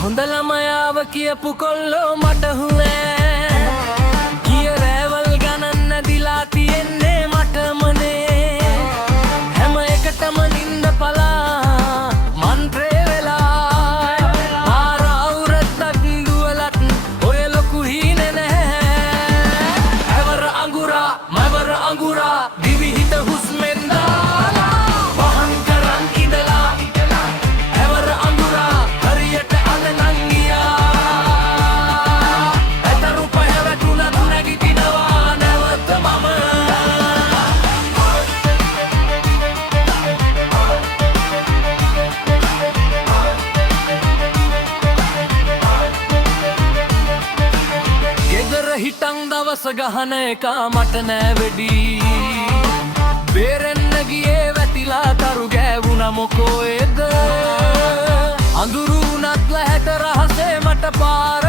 හොඳ ළමයාව කියපු කොල්ලෝ මට හුනේ කිය රෑවල් ගණන් නැදිලා තියෙන්නේ මටමනේ හැම එකටම නින්ද පලා මන්ත්‍රේ වෙලා පාර අවුරද්දක් දුවලත් ඔය ලොකු හීනේ නැහැ ඇවර අඟුරා මවර අඟුරා දිවි හිත හුස්මෙන් දාලා වහන් කරන් ඉඳලා ඇවර අඟුරා හරියට හිටන් දවස ගහන එකා මට නෑ වෙඩි බේරෙන්න ගියේ වැටිලා තරු ගෑවුණ මොකෝ එද අඳුරු උනත් ලැහැට රහසේ මට පාර